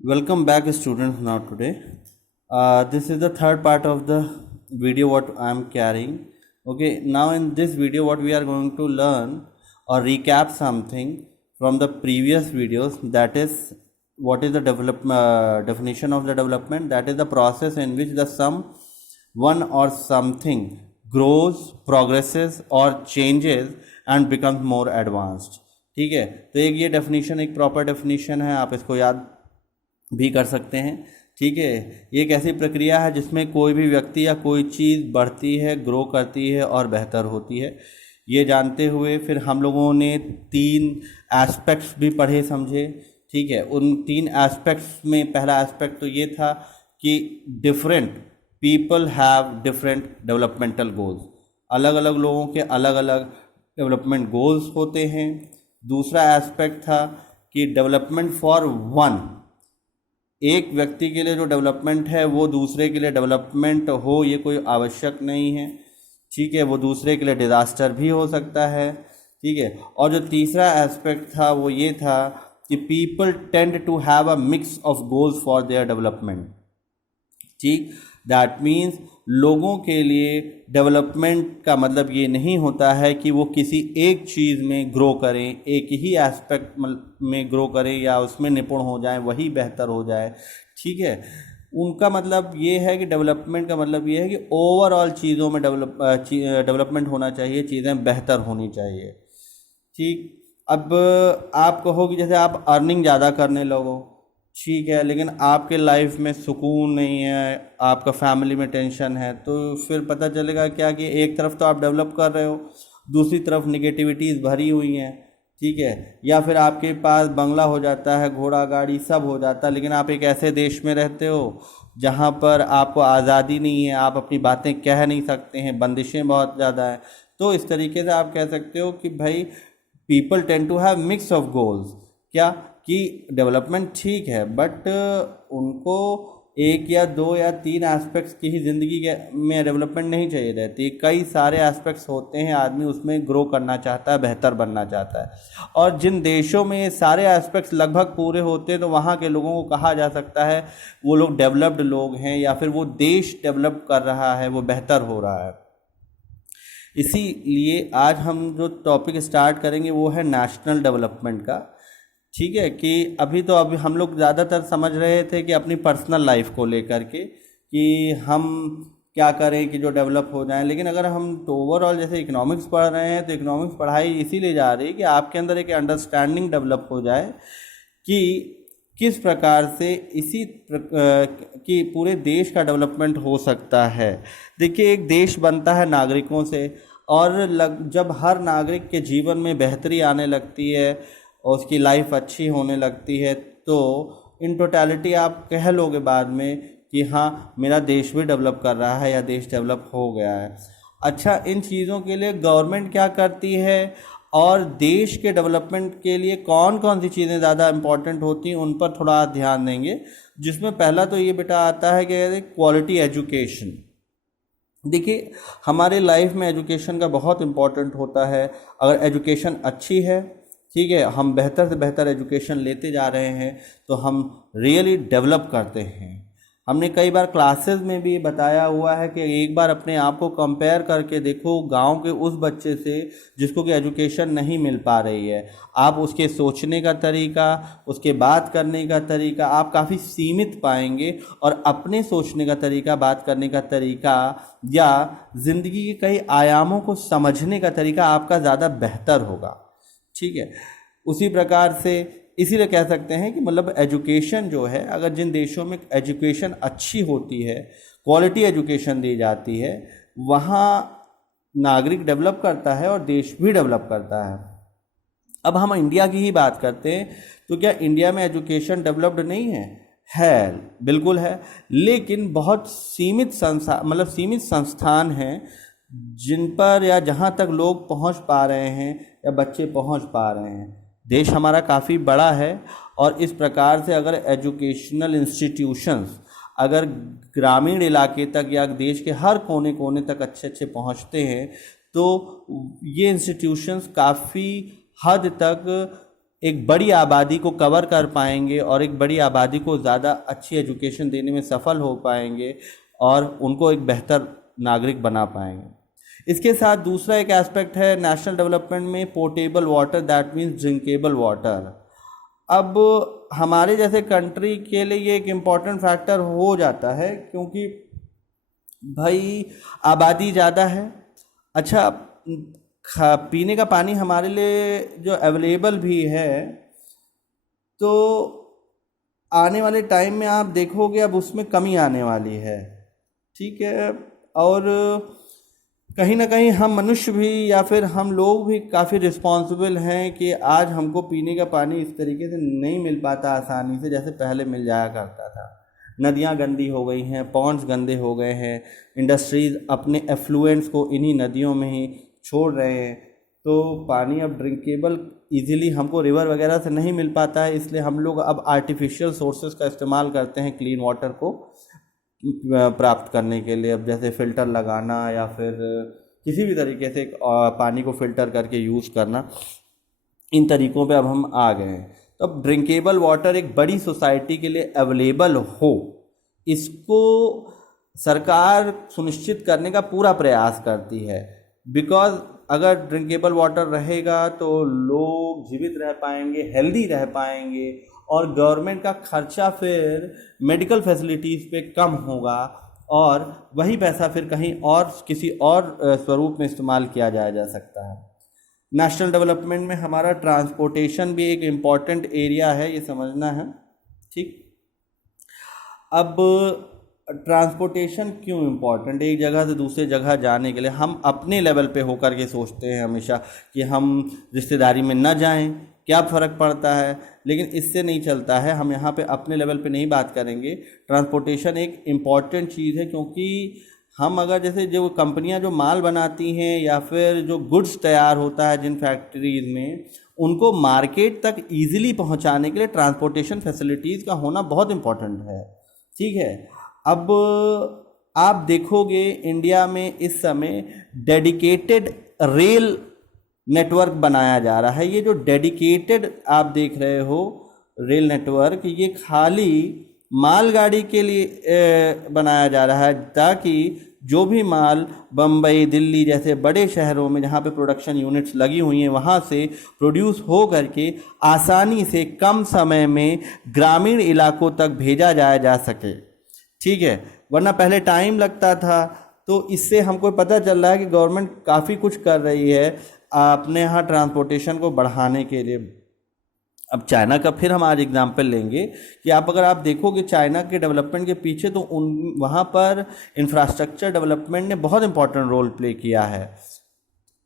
Welcome back, students. Now today, this is the third part of the video what I am carrying. Okay, now in this video, what we are going to learn or recap something from the previous videos. That is, what is the definition of the development? That is the process in which the one or something grows, progresses or changes and becomes more advanced. ठीक है, तो एक ये definition एक proper definition है, आप इसको याद भी कर सकते हैं। ठीक है, ये एक ऐसी प्रक्रिया है जिसमें कोई भी व्यक्ति या कोई चीज़ बढ़ती है, ग्रो करती है और बेहतर होती है। ये जानते हुए फिर हम लोगों ने 3 एस्पेक्ट्स भी पढ़े समझे। ठीक है, उन 3 एस्पेक्ट्स में पहला एस्पेक्ट तो ये था कि different people have different developmental goals, अलग अलग लोगों के अलग अलग डेवलपमेंट गोल्स होते हैं। दूसरा एस्पेक्ट था कि डेवलपमेंट फॉर वन, एक व्यक्ति के लिए जो डेवलपमेंट है वो दूसरे के लिए डेवलपमेंट हो ये कोई आवश्यक नहीं है। ठीक है, वो दूसरे के लिए डिज़ास्टर भी हो सकता है। ठीक है, और जो तीसरा एस्पेक्ट था वो ये था कि people tend to have a mix of goals for their development. ठीक, दैट मीन्स लोगों के लिए डेवलपमेंट का मतलब ये नहीं होता है कि वो किसी एक चीज़ में ग्रो करें, एक ही एस्पेक्ट में ग्रो करें या उसमें निपुण हो जाएं, वही बेहतर हो जाए। ठीक है, उनका मतलब ये है कि डेवलपमेंट का मतलब ये है कि ओवरऑल चीज़ों में डेवलपमेंट होना चाहिए, चीज़ें बेहतर होनी चाहिए। ठीक, अब आप कहो कि जैसे आप अर्निंग ज़्यादा करने लगो, ठीक है, लेकिन आपके लाइफ में सुकून नहीं है, आपका फैमिली में टेंशन है, तो फिर पता चलेगा क्या कि एक तरफ तो आप डेवलप कर रहे हो, दूसरी तरफ निगेटिविटीज़ भरी हुई हैं। ठीक है, या फिर आपके पास बंगला हो जाता है, घोड़ा गाड़ी सब हो जाता है, लेकिन आप एक ऐसे देश में रहते हो जहाँ पर आपको आज़ादी नहीं है, आप अपनी बातें कह नहीं सकते हैं, बंदिशें बहुत ज़्यादा हैं। तो इस तरीके से आप कह सकते हो कि भाई people tend to have mix of goals. क्या कि डेवलपमेंट ठीक है, बट उनको 1 या 2 या 3 एस्पेक्ट्स की ही ज़िंदगी में डेवलपमेंट नहीं चाहिए रहती, कई सारे एस्पेक्ट्स होते हैं, आदमी उसमें ग्रो करना चाहता है, बेहतर बनना चाहता है। और जिन देशों में ये सारे एस्पेक्ट्स लगभग पूरे होते हैं तो वहाँ के लोगों को कहा जा सकता है वो लोग डेवलप्ड लोग हैं, या फिर वो देश डेवलप कर रहा है, वो बेहतर हो रहा है। इसीलिए आज हम जो टॉपिक स्टार्ट करेंगे वो है नेशनल डेवलपमेंट का। ठीक है, कि अभी हम लोग ज़्यादातर समझ रहे थे कि अपनी पर्सनल लाइफ को लेकर के कि हम क्या करें कि जो डेवलप हो जाए, लेकिन अगर हम तो ओवरऑल जैसे इकोनॉमिक्स पढ़ रहे हैं तो इकोनॉमिक्स पढ़ाई इसीलिए जा रही है कि आपके अंदर एक अंडरस्टैंडिंग डेवलप हो जाए कि किस प्रकार से कि पूरे देश का डेवलपमेंट हो सकता है। देखिए, एक देश बनता है नागरिकों से, और जब हर नागरिक के जीवन में बेहतरी आने लगती है और उसकी लाइफ अच्छी होने लगती है तो इन टोटलिटी आप कह लोगे बाद में कि हाँ, मेरा देश भी डेवलप कर रहा है या देश डेवलप हो गया है। अच्छा, इन चीज़ों के लिए गवर्नमेंट क्या करती है और देश के डेवलपमेंट के लिए कौन कौन सी चीज़ें ज़्यादा इम्पॉर्टेंट होती हैं उन पर थोड़ा ध्यान देंगे, जिसमें पहला तो ये बेटा आता है कि क्वालिटी एजुकेशन। देखिए, हमारे लाइफ में एजुकेशन का बहुत इम्पॉर्टेंट होता है। अगर एजुकेशन अच्छी है, ठीक है, हम बेहतर से बेहतर एजुकेशन लेते जा रहे हैं तो हम रियली डेवलप करते हैं। हमने कई बार क्लासेस में भी बताया हुआ है कि एक बार अपने आप को कंपेयर करके देखो गांव के उस बच्चे से जिसको कि एजुकेशन नहीं मिल पा रही है। आप उसके सोचने का तरीका, उसके बात करने का तरीका आप काफ़ी सीमित पाएंगे, और अपने सोचने का तरीका, बात करने का तरीका या ज़िंदगी के कई आयामों को समझने का तरीका आपका ज़्यादा बेहतर होगा। ठीक है, उसी प्रकार से इसीलिए कह सकते हैं कि मतलब एजुकेशन जो है, अगर जिन देशों में एजुकेशन अच्छी होती है, क्वालिटी एजुकेशन दी जाती है, वहाँ नागरिक डेवलप करता है और देश भी डेवलप करता है। अब हम इंडिया की ही बात करते हैं तो क्या इंडिया में एजुकेशन डेवलप्ड नहीं है? है, बिल्कुल है, लेकिन बहुत सीमित सीमित संस्थान हैं जिन पर या जहाँ तक लोग पहुँच पा रहे हैं या बच्चे पहुँच पा रहे हैं। देश हमारा काफ़ी बड़ा है, और इस प्रकार से अगर एजुकेशनल इंस्टीट्यूशंस अगर ग्रामीण इलाके तक या देश के हर कोने कोने तक अच्छे अच्छे पहुँचते हैं तो ये इंस्टीट्यूशंस काफ़ी हद तक एक बड़ी आबादी को कवर कर पाएंगे और एक बड़ी आबादी को ज़्यादा अच्छी एजुकेशन देने में सफल हो पाएंगे और उनको एक बेहतर नागरिक बना पाएंगे। इसके साथ दूसरा एक एस्पेक्ट है नेशनल डेवलपमेंट में portable water, that means drinkable water. अब हमारे जैसे कंट्री के लिए ये एक इम्पॉर्टेंट फैक्टर हो जाता है, क्योंकि भाई आबादी ज़्यादा है। अच्छा, पीने का पानी हमारे लिए जो अवेलेबल भी है, तो आने वाले टाइम में आप देखोगे अब उसमें कमी आने वाली है, ठीक है। और कहीं ना कहीं हम मनुष्य भी या फिर हम लोग भी काफ़ी रिस्पॉन्सिबल हैं कि आज हमको पीने का पानी इस तरीके से नहीं मिल पाता आसानी से जैसे पहले मिल जाया करता था। नदियाँ गंदी हो गई हैं, पॉन्ड्स गंदे हो गए हैं, इंडस्ट्रीज़ अपने एफ्लुएंट्स को इन्हीं नदियों में ही छोड़ रहे हैं, तो पानी अब ड्रिंकेबल इजीली हमको रिवर वगैरह से नहीं मिल पाता है। इसलिए हम लोग अब आर्टिफिशियल सोर्सेज का इस्तेमाल करते हैं क्लीन वाटर को प्राप्त करने के लिए। अब जैसे फ़िल्टर लगाना या फिर किसी भी तरीके से पानी को फ़िल्टर करके यूज़ करना, इन तरीक़ों पे अब हम आ गए हैं। तो अब ड्रिंकेबल वाटर एक बड़ी सोसाइटी के लिए अवेलेबल हो, इसको सरकार सुनिश्चित करने का पूरा प्रयास करती है। बिकॉज अगर ड्रिंकेबल वाटर रहेगा तो लोग जीवित रह पाएंगे, हेल्दी रह पाएंगे, और गवर्नमेंट का खर्चा फिर मेडिकल फैसिलिटीज़ पे कम होगा और वही पैसा फिर कहीं और किसी और स्वरूप में इस्तेमाल किया जा सकता है। नेशनल डेवलपमेंट में हमारा ट्रांसपोर्टेशन भी एक इम्पॉर्टेंट एरिया है, ये समझना है, ठीक। अब ट्रांसपोर्टेशन क्यों इम्पॉर्टेंट? एक जगह से दूसरे जगह जाने के लिए हम अपने लेवल पे होकर के सोचते हैं हमेशा कि हम रिश्तेदारी में न जाएं, क्या फ़र्क पड़ता है, लेकिन इससे नहीं चलता है। हम यहाँ पे अपने लेवल पे नहीं बात करेंगे। ट्रांसपोर्टेशन एक इम्पॉर्टेंट चीज़ है, क्योंकि हम अगर जैसे जो कंपनियां जो माल बनाती हैं या फिर जो गुड्स तैयार होता है जिन फैक्ट्रीज़ में, उनको मार्केट तक ईजिली पहुँचाने के लिए ट्रांसपोर्टेशन फैसिलिटीज़ का होना बहुत इम्पॉर्टेंट है, ठीक है। अब आप देखोगे इंडिया में इस समय डेडिकेटेड रेल नेटवर्क बनाया जा रहा है। ये जो डेडिकेटेड आप देख रहे हो रेल नेटवर्क, ये खाली मालगाड़ी के लिए बनाया जा रहा है, ताकि जो भी माल बम्बई, दिल्ली जैसे बड़े शहरों में जहाँ पे प्रोडक्शन यूनिट्स लगी हुई हैं वहाँ से प्रोड्यूस हो करके आसानी से कम समय में ग्रामीण इलाकों तक भेजा जा सके, ठीक है। वरना पहले टाइम लगता था। तो इससे हमको पता चल रहा है कि गवर्नमेंट काफ़ी कुछ कर रही है अपने यहाँ ट्रांसपोर्टेशन को बढ़ाने के लिए। अब चाइना का फिर हम आज एग्जांपल लेंगे कि अगर आप देखोगे चाइना के डेवलपमेंट के पीछे, तो वहाँ पर इंफ्रास्ट्रक्चर डेवलपमेंट ने बहुत इंपॉर्टेंट रोल प्ले किया है।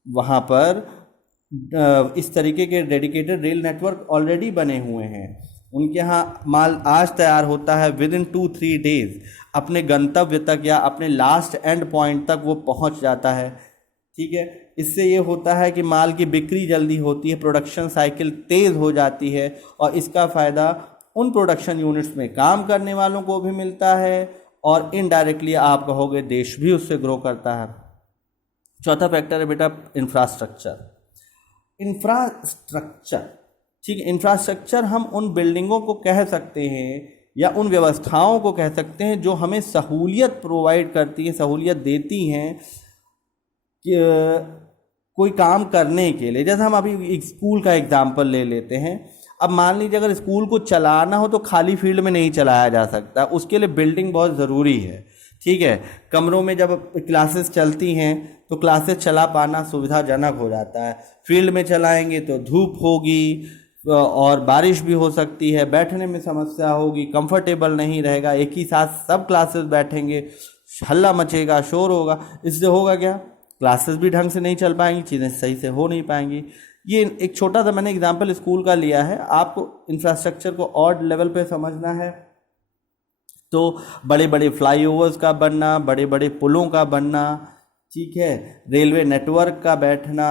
वहाँ पर इस तरीके के डेडिकेटेड रेल नेटवर्क ऑलरेडी बने हुए हैं। उनके यहाँ माल आज तैयार होता है, विद इन 2-3 डेज अपने गंतव्य तक या अपने लास्ट एंड पॉइंट तक वो पहुँच जाता है, ठीक है। इससे ये होता है कि माल की बिक्री जल्दी होती है, प्रोडक्शन साइकिल तेज़ हो जाती है, और इसका फ़ायदा उन प्रोडक्शन यूनिट्स में काम करने वालों को भी मिलता है, और इनडायरेक्टली आप कहोगे देश भी उससे ग्रो करता है। चौथा फैक्टर है बेटा इंफ्रास्ट्रक्चर। ठीक है, इंफ्रास्ट्रक्चर हम उन बिल्डिंगों को कह सकते हैं या उन व्यवस्थाओं को कह सकते हैं जो हमें सहूलियत प्रोवाइड करती हैं, सहूलियत देती हैं कि कोई काम करने के लिए। जैसे हम अभी एक स्कूल का एग्जांपल ले लेते हैं। अब मान लीजिए अगर स्कूल को चलाना हो तो खाली फील्ड में नहीं चलाया जा सकता, उसके लिए बिल्डिंग बहुत ज़रूरी है, ठीक है। कमरों में जब क्लासेस चलती हैं तो क्लासेस चला पाना सुविधाजनक हो जाता है। फील्ड में चलाएंगे तो धूप होगी और बारिश भी हो सकती है, बैठने में समस्या होगी, कंफर्टेबल नहीं रहेगा, एक ही साथ सब क्लासेस बैठेंगे, हल्ला मचेगा, शोर होगा। इससे होगा क्या? क्लासेस भी ढंग से नहीं चल पाएंगी, चीज़ें सही से हो नहीं पाएंगी। ये एक छोटा सा मैंने एग्जांपल स्कूल का लिया है। आपको इंफ्रास्ट्रक्चर को और लेवल पे समझना है तो बड़े बड़े फ्लाईओवर्स का बनना, बड़े बड़े पुलों का बनना, ठीक है, रेलवे नेटवर्क का बैठना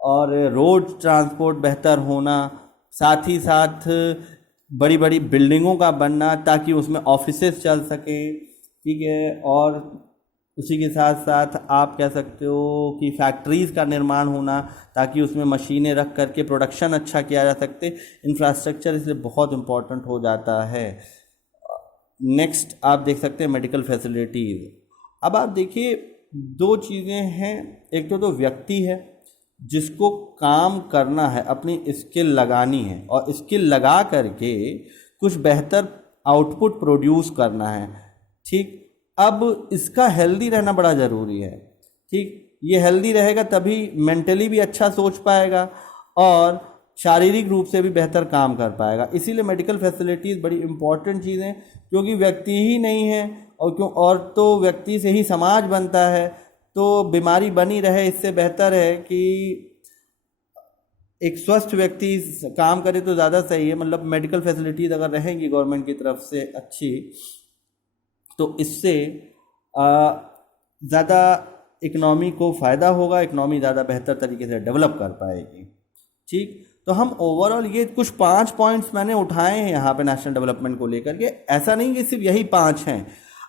और रोड ट्रांसपोर्ट बेहतर होना, साथ ही साथ बड़ी बड़ी बिल्डिंगों का बनना ताकि उसमें ऑफिसेस चल सके, ठीक है, और उसी के साथ साथ आप कह सकते हो कि फैक्ट्रीज़ का निर्माण होना, ताकि उसमें मशीनें रख करके प्रोडक्शन अच्छा किया जा सकते। इंफ्रास्ट्रक्चर इसलिए बहुत इम्पोर्टेंट हो जाता है। नेक्स्ट आप देख सकते हैं मेडिकल फैसिलिटीज़। अब आप देखिए दो चीज़ें हैं, एक तो व्यक्ति है जिसको काम करना है, अपनी स्किल लगानी है और स्किल लगा करके कुछ बेहतर आउटपुट प्रोड्यूस करना है। ठीक, अब इसका हेल्दी रहना बड़ा ज़रूरी है। ठीक, ये हेल्दी रहेगा तभी मेंटली भी अच्छा सोच पाएगा और शारीरिक रूप से भी बेहतर काम कर पाएगा। इसीलिए मेडिकल फैसिलिटीज़ बड़ी इम्पॉर्टेंट चीज़ें, क्योंकि व्यक्ति ही नहीं है और तो व्यक्ति से ही समाज बनता है, तो बीमारी बनी रहे इससे बेहतर है कि एक स्वस्थ व्यक्ति काम करे तो ज़्यादा सही है। मतलब मेडिकल फैसिलिटीज़ अगर रहेंगी गवर्नमेंट की तरफ से अच्छी, तो इससे ज़्यादा इकनॉमी को फ़ायदा होगा, इकनॉमी ज़्यादा बेहतर तरीके से डेवलप कर पाएगी। ठीक, तो हम ओवरऑल ये कुछ 5 पॉइंट्स मैंने उठाए हैं यहाँ पे नेशनल डेवलपमेंट को लेकर के। ऐसा नहीं कि सिर्फ यही 5 हैं,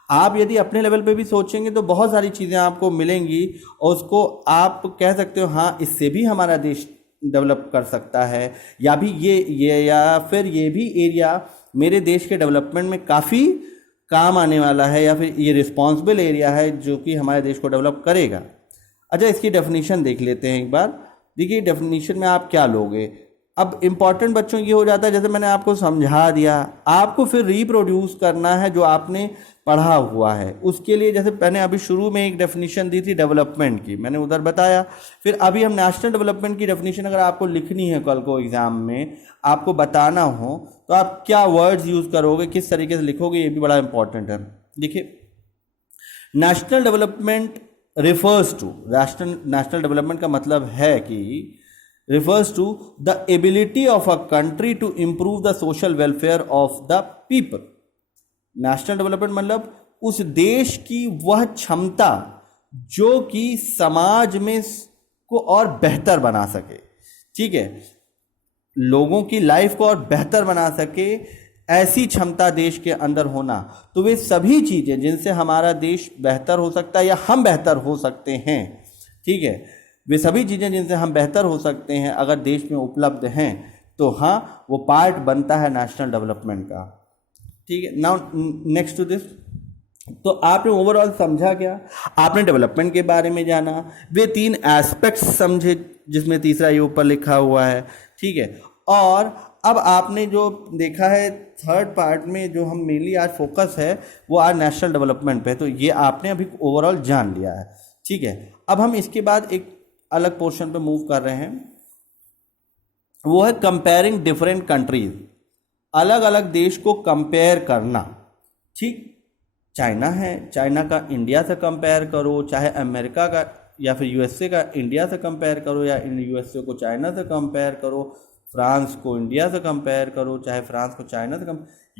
आप यदि अपने लेवल पे भी सोचेंगे तो बहुत सारी चीज़ें आपको मिलेंगी और उसको आप कह सकते हो हाँ इससे भी हमारा देश डेवलप कर सकता है, या भी ये या फिर ये भी एरिया मेरे देश के डेवलपमेंट में काफ़ी काम आने वाला है, या फिर ये रिस्पॉन्सिबल एरिया है जो कि हमारे देश को डेवलप करेगा। अच्छा, इसकी डेफिनेशन देख लेते हैं एक बार। देखिए डेफिनेशन में आप क्या लोगे। अब इम्पॉर्टेंट बच्चों ये हो जाता है, जैसे मैंने आपको समझा दिया, आपको फिर रिप्रोड्यूस करना है जो आपने पढ़ा हुआ है। उसके लिए जैसे मैंने अभी शुरू में एक डेफिनेशन दी थी डेवलपमेंट की, मैंने उधर बताया। फिर अभी हम नेशनल डेवलपमेंट की डेफिनेशन अगर आपको लिखनी है कल को एग्जाम में, आपको बताना हो, तो आप क्या वर्ड्स यूज़ करोगे, किस तरीके से लिखोगे, ये भी बड़ा इंपॉर्टेंट है। देखिए national development refers to, national development का मतलब है कि refers to the ability of a country to improve the social welfare of the people। National development मतलब उस देश की वह क्षमता जो कि समाज में को और बेहतर बना सके। ठीक है, लोगों की लाइफ को और बेहतर बना सके, ऐसी क्षमता देश के अंदर होना। तो वे सभी चीज़ें जिनसे हमारा देश बेहतर हो सकता है या हम बेहतर हो सकते हैं, ठीक है, वे सभी चीज़ें जिनसे हम बेहतर हो सकते हैं अगर देश में उपलब्ध हैं, तो हाँ वो पार्ट बनता है नेशनल डेवलपमेंट का। ठीक है, नाउ नेक्स्ट टू दिस, तो आपने ओवरऑल समझा क्या, आपने डेवलपमेंट के बारे में जाना, वे 3 एस्पेक्ट्स समझे जिसमें तीसरा ये ऊपर लिखा हुआ है। ठीक है, और अब आपने जो देखा है थर्ड पार्ट में जो हम मेनली आज फोकस है वो आज नेशनल डेवलपमेंट पे, तो ये आपने अभी ओवरऑल जान लिया है। ठीक है, अब हम इसके बाद एक अलग पोर्शन पे मूव कर रहे हैं, वो है कंपेयरिंग डिफरेंट कंट्रीज, अलग अलग देश को कंपेयर करना। ठीक, चाइना है, चाइना का इंडिया से कंपेयर करो, चाहे अमेरिका का या फिर यूएसए का इंडिया से कंपेयर करो, या यूएसए को चाइना से कंपेयर करो, फ्रांस को इंडिया से कंपेयर करो, चाहे फ्रांस को चाइना से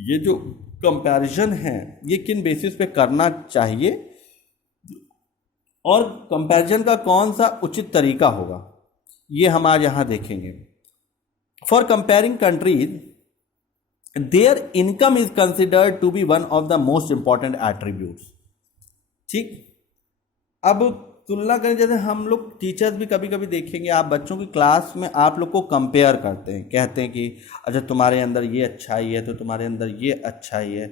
ये जो कंपैरिजन है ये किन बेसिस पे करना चाहिए और कंपैरिजन का कौन सा उचित तरीका होगा, ये हम आज यहाँ देखेंगे। For comparing countries their income is considered to be one of the most important attributes. ठीक, अब तुलना करें, जैसे हम लोग टीचर्स भी कभी कभी देखेंगे, आप बच्चों की क्लास में आप लोग को कंपेयर करते हैं, कहते हैं कि अच्छा तुम्हारे अंदर ये अच्छाई है तो तुम्हारे अंदर ये अच्छाई है।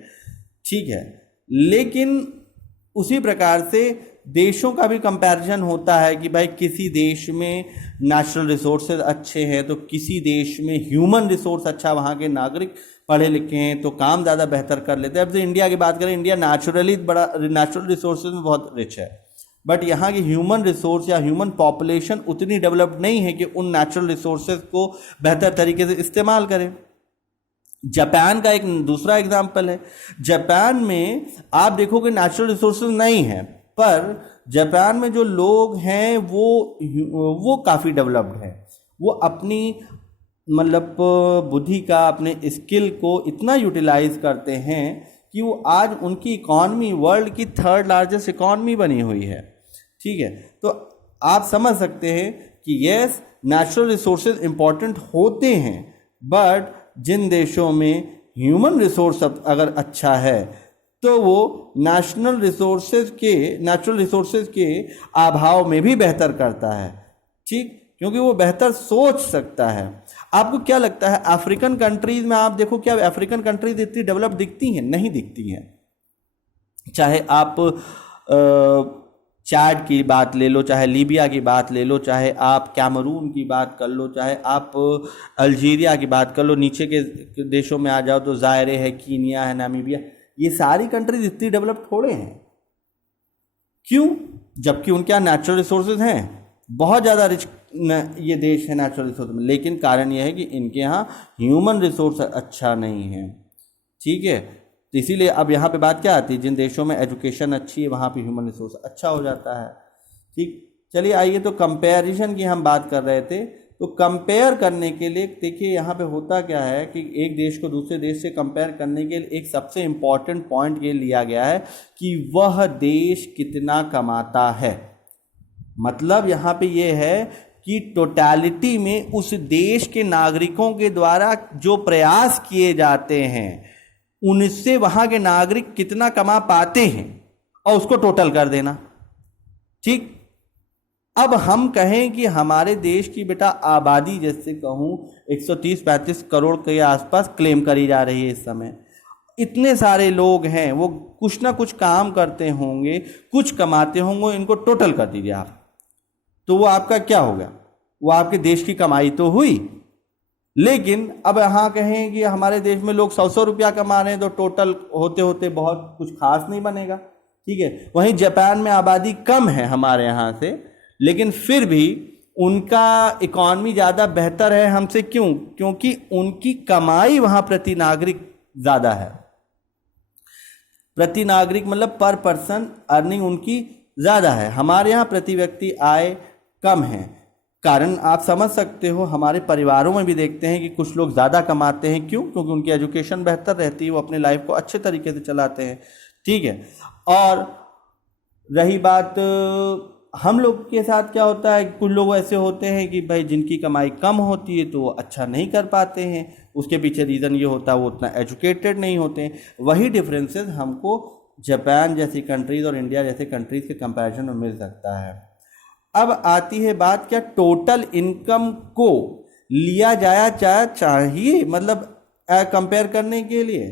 ठीक है, लेकिन उसी प्रकार से देशों का भी कंपैरिजन होता है कि भाई किसी देश में नेचुरल रिसोर्सेज अच्छे हैं तो किसी देश में ह्यूमन रिसोर्स अच्छा, वहाँ के नागरिक पढ़े लिखे हैं तो काम ज़्यादा बेहतर कर लेते हैं। अब तो इंडिया की बात करें, इंडिया नेचुरल रिसोर्सेज में बहुत रिच है, बट यहाँ की ह्यूमन रिसोर्स या ह्यूमन पॉपुलेशन उतनी डेवलप्ड नहीं है कि उन नेचुरल रिसोर्सेज को बेहतर तरीके से इस्तेमाल करें। जापान का एक दूसरा एग्जाम्पल है, जापान में आप देखोगे नेचुरल रिसोर्सेज नहीं है, पर जापान में जो लोग हैं वो काफ़ी डेवलप्ड हैं, वो अपनी मतलब बुद्धि का, अपने स्किल को इतना यूटिलाइज करते हैं कि वो आज उनकी इकॉनमी वर्ल्ड की 3rd लार्जेस्ट इकॉनमी बनी हुई है। ठीक है, तो आप समझ सकते हैं कि यस नेचुरल रिसोर्सेज इंपॉर्टेंट होते हैं, बट जिन देशों में ह्यूमन रिसोर्स अगर अच्छा है तो वो नेचुरल रिसोर्सेज के अभाव में भी बेहतर करता है, ठीक, क्योंकि वो बेहतर सोच सकता है। आपको क्या लगता है अफ्रीकन कंट्रीज में, आप देखो क्या अफ्रीकन कंट्रीज इतनी डेवलप दिखती हैं? नहीं दिखती हैं। चाहे आप चाड की बात ले लो, चाहे लीबिया की बात ले लो, चाहे आप कैमरून की बात कर लो, चाहे आप अल्जीरिया की बात कर लो, नीचे के देशों में आ जाओ तो ज़ायरे है, कीनिया है, नामीबिया, ये सारी कंट्रीज इतनी डेवलप थोड़े हैं। क्यों? जबकि उनके यहाँ नेचुरल रिसोर्सेज हैं, बहुत ज़्यादा रिच ये देश है नेचुरल रिसोर्स में, लेकिन कारण यह है कि इनके यहाँ ह्यूमन रिसोर्स अच्छा नहीं है, ठीक है। तो इसीलिए अब यहाँ पे बात क्या आती है, जिन देशों में एजुकेशन अच्छी है वहाँ पे ह्यूमन रिसोर्स अच्छा हो जाता है, ठीक। चलिए आइए, तो कंपैरिजन की हम बात कर रहे थे, तो कंपेयर करने के लिए देखिए यहाँ पे होता क्या है कि एक देश को दूसरे देश से कंपेयर करने के लिए एक सबसे इम्पॉर्टेंट पॉइंट ये लिया गया है कि वह देश कितना कमाता है। मतलब यहाँ पे ये है कि टोटलिटी में उस देश के नागरिकों के द्वारा जो प्रयास किए जाते हैं उनसे वहाँ के नागरिक कितना कमा पाते हैं और उसको टोटल कर देना, ठीक। अब हम कहें कि हमारे देश की बेटा आबादी, जैसे कहूँ 130-135 करोड़ के आसपास क्लेम करी जा रही है इस समय। इतने सारे लोग हैं, वो कुछ ना कुछ काम करते होंगे, कुछ कमाते होंगे, इनको टोटल कर दीजिए आप, तो वो आपका क्या होगा? वो आपके देश की कमाई तो हुई। लेकिन अब यहाँ कहें कि हमारे देश में लोग 100 रुपया कमा रहे हैं, तो टोटल होते होते बहुत कुछ खास नहीं बनेगा, ठीक है। वहीं जापान में आबादी कम है हमारे यहाँ से, लेकिन फिर भी उनका इकॉनमी ज़्यादा बेहतर है हमसे। क्यों? क्योंकि उनकी कमाई वहाँ प्रति नागरिक ज़्यादा है। प्रति नागरिक मतलब पर पर्सन अर्निंग उनकी ज़्यादा है, हमारे यहाँ प्रति व्यक्ति आय कम है। कारण आप समझ सकते हो, हमारे परिवारों में भी देखते हैं कि कुछ लोग ज़्यादा कमाते हैं। क्यों? क्योंकि उनकी एजुकेशन बेहतर रहती है, वो अपने लाइफ को अच्छे तरीके से चलाते हैं, ठीक है। और रही बात हम लोग के साथ क्या होता है, कुछ लोग ऐसे होते हैं कि भाई जिनकी कमाई कम होती है तो वो अच्छा नहीं कर पाते हैं। उसके पीछे रीज़न ये होता है वो उतना एजुकेटेड नहीं होते हैं। वही डिफरेंसेस हमको जापान जैसी कंट्रीज़ और इंडिया जैसे कंट्रीज़ के कंपैरिजन में मिल सकता है। अब आती है बात, क्या टोटल इनकम को लिया जाया चाहिए मतलब कंपेयर करने के लिए?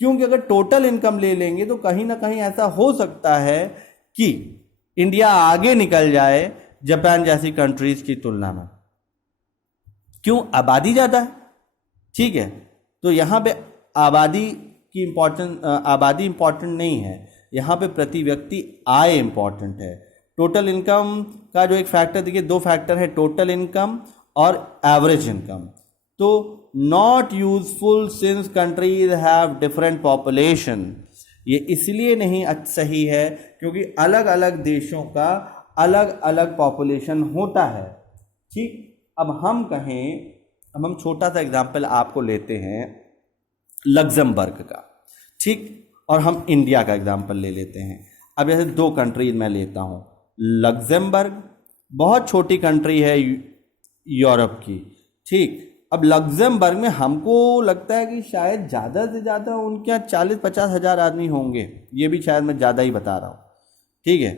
क्योंकि अगर टोटल इनकम ले लेंगे तो कहीं ना कहीं ऐसा हो सकता है कि इंडिया आगे निकल जाए जापान जैसी कंट्रीज की तुलना में। क्यों? आबादी ज़्यादा है, ठीक है। तो यहाँ पे आबादी इंपॉर्टेंट नहीं है, यहाँ पे प्रति व्यक्ति आय इंपॉर्टेंट है। टोटल इनकम का जो एक फैक्टर देखिए, दो फैक्टर है, टोटल इनकम और एवरेज इनकम। तो not useful since countries have different population. ये इसलिए नहीं सही है क्योंकि अलग अलग देशों का अलग अलग पॉपुलेशन होता है, ठीक। अब हम छोटा सा एग्जांपल आपको लेते हैं लग्जमबर्ग का, ठीक, और हम इंडिया का एग्जांपल ले लेते हैं। अब जैसे दो कंट्रीज मैं लेता हूँ, लग्जमबर्ग बहुत छोटी कंट्री है यूरोप की, ठीक। अब लग्जमबर्ग में हमको लगता है कि शायद ज़्यादा से ज़्यादा उनके यहाँ 40-50 हज़ार आदमी होंगे, ये भी शायद मैं ज़्यादा ही बता रहा हूँ, ठीक है।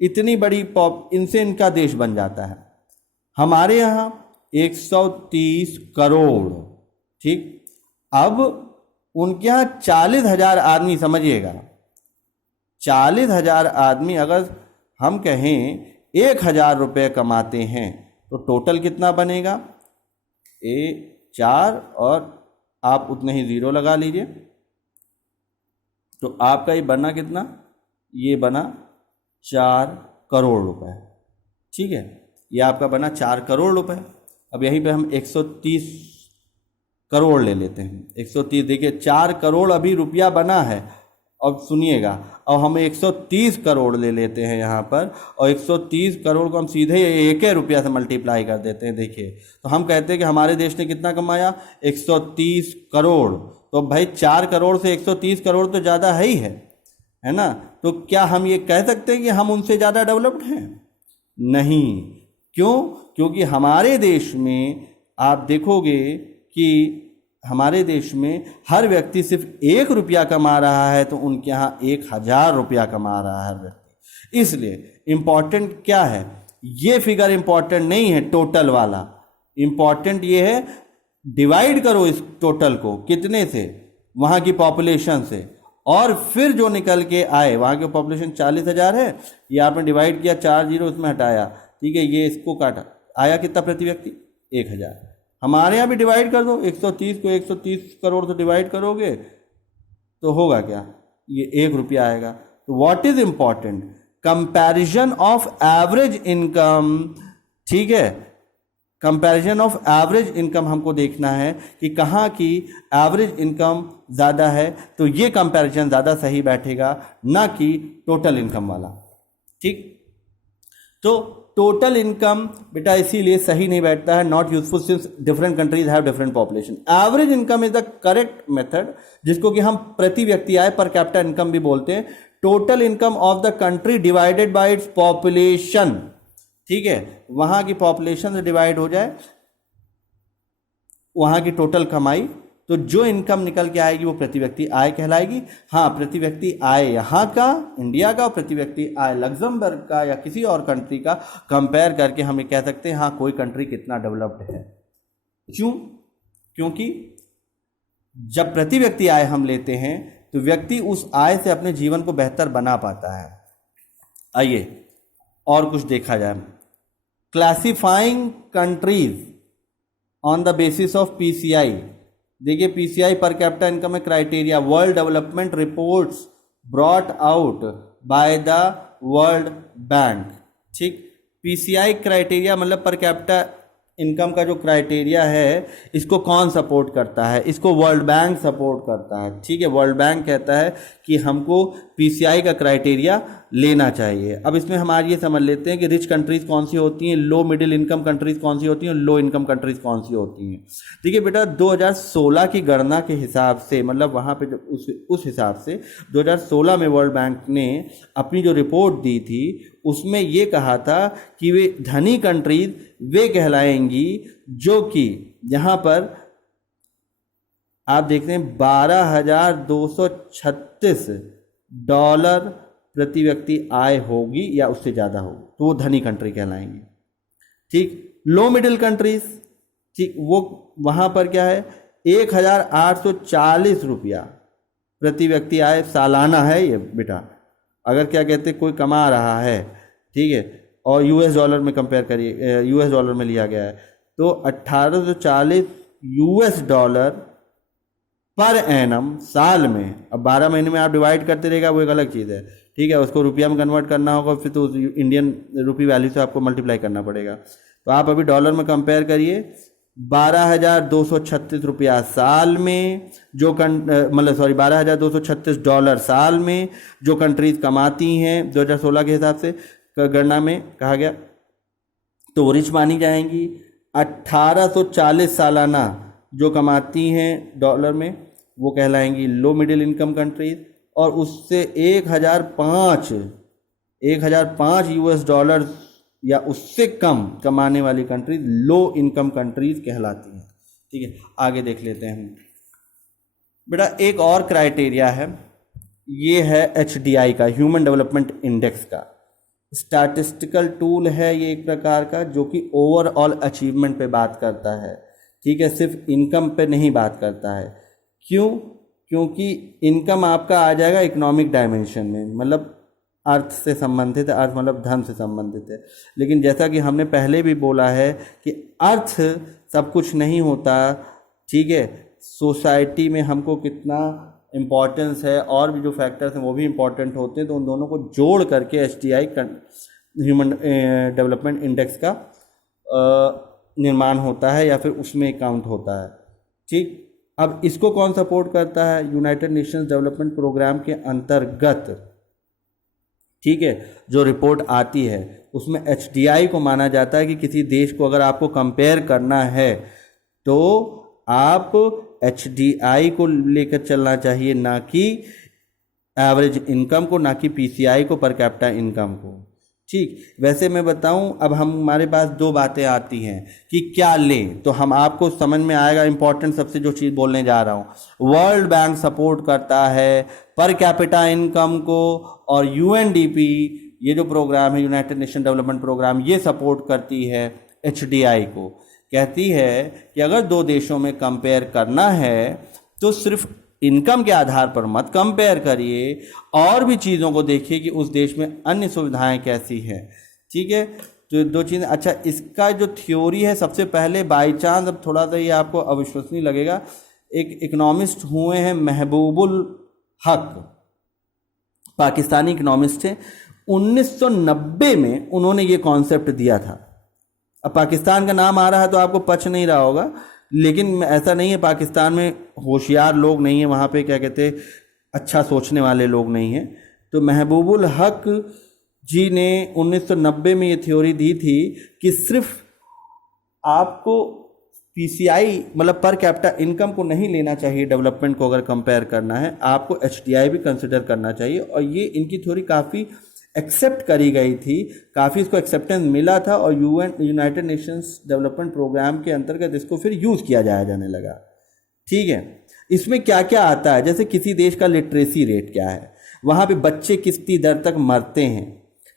इतनी बड़ी इनसे इनका देश बन जाता है। हमारे यहाँ 130 करोड़, ठीक। अब उनके यहाँ 40,000 आदमी, समझिएगा 40,000 आदमी अगर हम कहें 1,000 रुपये कमाते हैं तो टोटल कितना बनेगा? 4 और आप उतने ही ज़ीरो लगा लीजिए, तो आपका ये बना कितना? ये बना 4 करोड़ रुपए, ठीक है। ये आपका बना 4 करोड़ रुपए। अब यहीं पे हम 130 करोड़ ले लेते हैं। 130 देखिए 4 करोड़ अभी रुपया बना है। अब सुनिएगा, अब हम 130 करोड़ ले लेते हैं यहाँ पर, और 130 करोड़ को हम सीधे 1 रुपया से मल्टीप्लाई कर देते हैं। देखिए, तो हम कहते हैं कि हमारे देश ने कितना कमाया? 130 करोड़। तो भाई 4 करोड़ से 130 करोड़ तो ज़्यादा है ना? तो क्या हम ये कह सकते हैं कि हम उनसे ज़्यादा डेवलप्ड हैं? नहीं। क्यों? क्योंकि हमारे देश में आप देखोगे कि हमारे देश में हर व्यक्ति सिर्फ 1 रुपया कमा रहा है तो उनके यहाँ 1000 रुपया कमा रहा है हर व्यक्ति। इसलिए इम्पॉर्टेंट क्या है, ये फिगर इम्पॉर्टेंट नहीं है टोटल वाला, इम्पॉर्टेंट ये है डिवाइड करो इस टोटल को कितने से, वहाँ की पॉपुलेशन से, और फिर जो निकल के आए, वहाँ की पॉपुलेशन 40,000 है, ये आपने डिवाइड किया 4 जीरो उसमें हटाया, ठीक है, ये इसको काटा, आया कितना प्रति व्यक्ति 1000। हमारे यहाँ भी डिवाइड कर दो, 130 को 130 करोड़ से डिवाइड करोगे तो होगा क्या, ये 1 रुपया आएगा। तो what is important, comparison of average income, ठीक है, कंपैरिजन ऑफ एवरेज इनकम हमको देखना है कि कहाँ की एवरेज इनकम ज़्यादा है, तो ये कंपैरिजन ज़्यादा सही बैठेगा, ना कि टोटल इनकम वाला। ठीक, तो टोटल इनकम बेटा इसीलिए सही नहीं बैठता है, not useful since different countries have different population. Average income is the correct method, जिसको कि हम प्रति व्यक्ति आय पर कैपिटा इनकम भी बोलते हैं। Total income of the country divided by its population, ठीक है, वहां की पॉपुलेशन से डिवाइड हो जाए वहां की टोटल कमाई, तो जो इनकम निकल के आएगी वो प्रति व्यक्ति आय कहलाएगी। हाँ, प्रति व्यक्ति आय यहाँ का, इंडिया का, और प्रति व्यक्ति आय लग्जमबर्ग का या किसी और कंट्री का कंपेयर करके हम ये कह सकते हैं हाँ कोई कंट्री कितना डेवलप्ड है। क्यों? क्योंकि जब प्रति व्यक्ति आय हम लेते हैं तो व्यक्ति उस आय से अपने जीवन को बेहतर बना पाता है। आइए और कुछ देखा जाए। Classifying countries on the basis of PCI, देखिए PCI per capita income criteria, world development reports brought out by the World Bank. ठीक, पीसीआई क्राइटेरिया मतलब पर कैपिटा इनकम का जो क्राइटेरिया है, इसको कौन सपोर्ट करता है? इसको वर्ल्ड बैंक सपोर्ट करता है। ठीक है, वर्ल्ड बैंक कहता है कि हमको पीसीआई का क्राइटेरिया लेना चाहिए। अब इसमें हम आज ये समझ लेते हैं कि रिच कंट्रीज कौन सी होती हैं, लो मिडिल इनकम कंट्रीज कौन सी होती हैं, लो इनकम कंट्रीज कौन सी होती हैं। देखिए बेटा 2016 की गणना के हिसाब से, मतलब वहाँ पे जब उस हिसाब से 2016 में वर्ल्ड बैंक ने अपनी जो रिपोर्ट दी थी उसमें ये कहा था कि वे धनी कंट्रीज वे कहलाएंगी जो कि यहाँ पर आप देखते हैं $12,236 प्रति व्यक्ति आय होगी या उससे ज़्यादा होगी तो वो धनी कंट्री कहलाएंगे। ठीक, लो मिडिल कंट्रीज, ठीक, वो वहाँ पर क्या है 1,840 रुपया प्रति व्यक्ति आय सालाना है ये बेटा। अगर क्या कहते कोई कमा रहा है, ठीक है, और यूएस डॉलर में कंपेयर करिए, यूएस डॉलर में लिया गया है तो 1840 यूएस डॉलर पर एनम साल में। अब 12 महीने में आप डिवाइड करते रहेगा वो एक अलग चीज़ है, ठीक है, उसको रुपया में कन्वर्ट करना होगा, फिर तो इंडियन रुपी वैल्यू से आपको मल्टीप्लाई करना पड़ेगा। तो आप अभी डॉलर में कंपेयर करिए, 12,236 रुपया साल में जो $12,236 साल में जो कंट्रीज कमाती हैं 2016 के हिसाब से गणना में कहा गया, तो रिच मानी जाएंगी। 1840 सालाना जो कमाती हैं डॉलर में वो कहलाएंगी लो मिडिल इनकम कंट्रीज, और उससे 1,005 यूएस डॉलर या उससे कम कमाने वाली कंट्रीज लो इनकम कंट्रीज कहलाती हैं। ठीक है, आगे देख लेते हैं हम बेटा। एक और क्राइटेरिया है, ये है HDI का, ह्यूमन डेवलपमेंट इंडेक्स का। स्टैटिस्टिकल टूल है ये एक प्रकार का, जो कि ओवरऑल अचीवमेंट पे बात करता है। ठीक है, सिर्फ इनकम पे नहीं बात करता है। क्यों? क्योंकि इनकम आपका आ जाएगा इकोनॉमिक डायमेंशन में, मतलब अर्थ से संबंधित है, अर्थ मतलब धन से संबंधित है। लेकिन जैसा कि हमने पहले भी बोला है कि अर्थ सब कुछ नहीं होता। ठीक है, सोसाइटी में हमको कितना इम्पोर्टेंस है और भी जो फैक्टर्स हैं वो भी इम्पोर्टेंट होते हैं, तो उन दोनों को जोड़ करके HDI ह्यूमन डेवलपमेंट इंडेक्स का निर्माण होता है या फिर उसमें काउंट होता है। ठीक, अब इसको कौन सपोर्ट करता है? यूनाइटेड नेशंस डेवलपमेंट प्रोग्राम के अंतर्गत, ठीक है, जो रिपोर्ट आती है उसमें HDI को माना जाता है कि किसी देश को अगर आपको कंपेयर करना है तो आप HDI को लेकर चलना चाहिए, ना कि एवरेज इनकम को, ना कि PCI को, पर कैपिटा इनकम को। ठीक। वैसे मैं बताऊं, अब हमारे पास दो बातें आती हैं कि क्या लें, तो हम आपको समझ में आएगा। इंपॉर्टेंट सबसे जो चीज़ बोलने जा रहा हूं, वर्ल्ड बैंक सपोर्ट करता है पर कैपिटा इनकम को, और यूएनडीपी ये जो प्रोग्राम है, यूनाइटेड नेशन डेवलपमेंट प्रोग्राम, ये सपोर्ट करती है एचडीआई को। कहती है कि अगर दो देशों में कंपेयर करना है तो सिर्फ इनकम के आधार पर मत कंपेयर करिए, और भी चीज़ों को देखिए कि उस देश में अन्य सुविधाएं कैसी हैं। ठीक है, तो दो चीज़ें। अच्छा, इसका जो थ्योरी है, सबसे पहले बाई चांस, अब थोड़ा सा ये आपको अविश्वसनीय लगेगा, एक इकोनॉमिस्ट हुए हैं महबूबुल हक, पाकिस्तानी इकोनॉमिस्ट थे। 1990 में उन्होंने ये कॉन्सेप्ट दिया था। अब पाकिस्तान का नाम आ रहा है तो आपको पच नहीं रहा होगा, लेकिन ऐसा नहीं है पाकिस्तान में होशियार लोग नहीं है, वहाँ पे क्या कहते अच्छा सोचने वाले लोग नहीं हैं। तो महबूबुल हक जी ने 1990 में ये थ्योरी दी थी कि सिर्फ आपको पीसीआई मतलब पर कैपिटा इनकम को नहीं लेना चाहिए डेवलपमेंट को, अगर कंपेयर करना है आपको एचडीआई भी कंसिडर करना चाहिए। और ये इनकी थ्योरी काफ़ी एक्सेप्ट करी गई थी, काफ़ी इसको एक्सेप्टेंस मिला था, और यूनाइटेड नेशंस डेवलपमेंट प्रोग्राम के अंतर्गत इसको फिर यूज़ किया जाने लगा। ठीक है, इसमें क्या क्या आता है, जैसे किसी देश का लिटरेसी रेट क्या है, वहाँ पे बच्चे कितनी दर तक मरते हैं,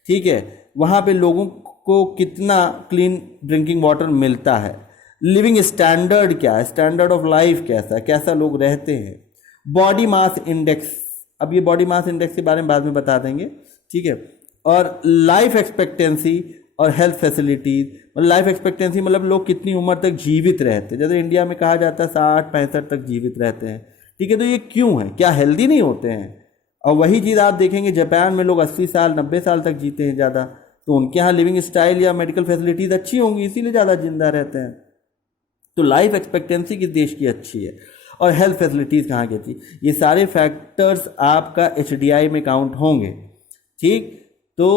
ठीक है, वहाँ पे लोगों को कितना क्लीन ड्रिंकिंग वाटर मिलता है, लिविंग स्टैंडर्ड क्या है, स्टैंडर्ड ऑफ लाइफ कैसा है, कैसा लोग रहते हैं, बॉडी मास इंडेक्स, अब ये बॉडी मास इंडेक्स के बारे में बाद में बता देंगे। ठीक है, और लाइफ एक्सपेक्टेंसी और हेल्थ फैसिलिटीज़, मतलब लाइफ एक्सपेक्टेंसी मतलब लोग कितनी उम्र तक जीवित रहते हैं। जैसे इंडिया में कहा जाता है 60-65 तक जीवित रहते हैं। ठीक है, तो ये क्यों है, क्या हेल्दी नहीं होते हैं? और वही चीज़ आप देखेंगे जापान में लोग 80 साल 90 साल तक जीते हैं ज़्यादा, तो उनके यहाँ लिविंग स्टाइल या मेडिकल फैसिलिटीज़ अच्छी होंगी, इसीलिए ज़्यादा जिंदा रहते हैं। तो लाइफ एक्सपेक्टेंसी किस देश की अच्छी है और हेल्थ फैसिलिटीज़ कहाँ की अच्छी, ये सारे फैक्टर्स आपका एचडीआई में काउंट होंगे। ठीक, तो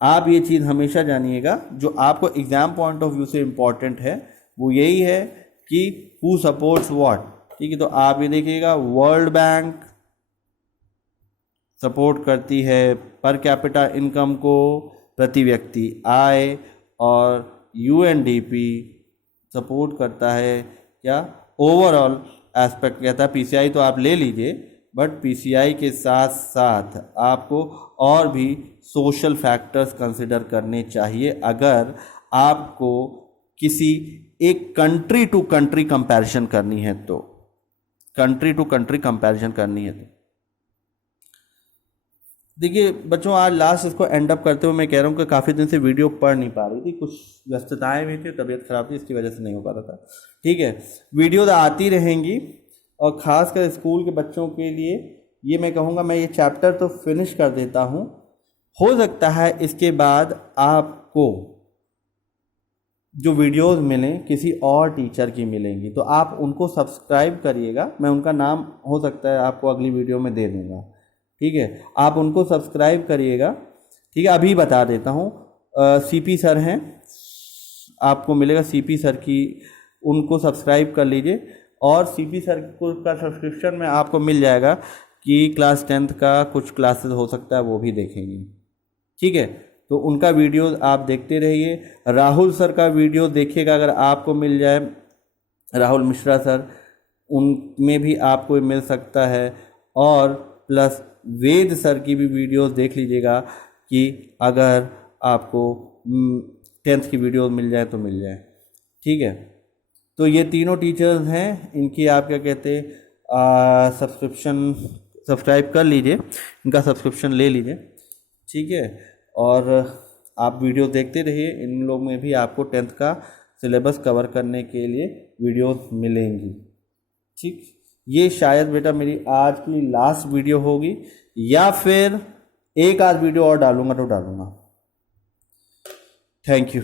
आप ये चीज़ हमेशा जानिएगा, जो आपको एग्जाम पॉइंट ऑफ व्यू से इम्पॉर्टेंट है वो यही है कि हु सपोर्ट्स व्हाट। ठीक है, तो आप ये देखिएगा, वर्ल्ड बैंक सपोर्ट करती है पर कैपिटा इनकम को, प्रति व्यक्ति आय, और यूएनडीपी सपोर्ट करता है क्या, ओवरऑल एस्पेक्ट। कहता है पीसीआई तो आप ले लीजिए, बट पीसीआई के साथ साथ आपको और भी सोशल फैक्टर्स कंसिडर करने चाहिए अगर आपको किसी एक कंट्री टू कंट्री कंपैरिजन करनी है तो, कंट्री टू कंट्री कंपैरिजन करनी है तो। देखिए बच्चों, आज लास्ट इसको एंड अप करते हुए मैं कह रहा हूँ कि काफ़ी दिन से वीडियो पढ़ नहीं पा रही थी, कुछ व्यस्तताएं भी थी, तबीयत खराब थी, इसकी वजह से नहीं हो पा रहा था। ठीक है, वीडियोज आती रहेंगी, और ख़ासकर स्कूल के बच्चों के लिए ये मैं कहूँगा, मैं ये चैप्टर तो फिनिश कर देता हूँ, हो सकता है इसके बाद आपको जो वीडियोस मिलें किसी और टीचर की मिलेंगी, तो आप उनको सब्सक्राइब करिएगा। मैं उनका नाम हो सकता है आपको अगली वीडियो में दे दूँगा। ठीक है, आप उनको सब्सक्राइब करिएगा। ठीक है, अभी बता देता हूँ, सीपी सर हैं, आपको मिलेगा सीपी सर की, उनको सब्सक्राइब कर लीजिए। और सीपी सर का सब्सक्रिप्शन में आपको मिल जाएगा कि क्लास 10th का कुछ क्लासेस हो सकता है वो भी देखेंगे। ठीक है, तो उनका वीडियो आप देखते रहिए। राहुल सर का वीडियो देखिएगा अगर आपको मिल जाए, राहुल मिश्रा सर, उनमें भी आपको मिल सकता है। और प्लस वेद सर की भी वीडियोस देख लीजिएगा कि अगर आपको 10th की वीडियो मिल जाए तो मिल जाए। ठीक है, तो ये तीनों टीचर्स हैं, इनकी आप क्या कहते सब्सक्राइब कर लीजिए, इनका सब्सक्रिप्शन ले लीजिए। ठीक है, और आप वीडियो देखते रहिए, इन लोग में भी आपको 10th का सिलेबस कवर करने के लिए वीडियोस मिलेंगी। ठीक, ये शायद बेटा मेरी आज की लास्ट वीडियो होगी, या फिर एक आध वीडियो और डालूंगा तो डालूंगा। Thank you.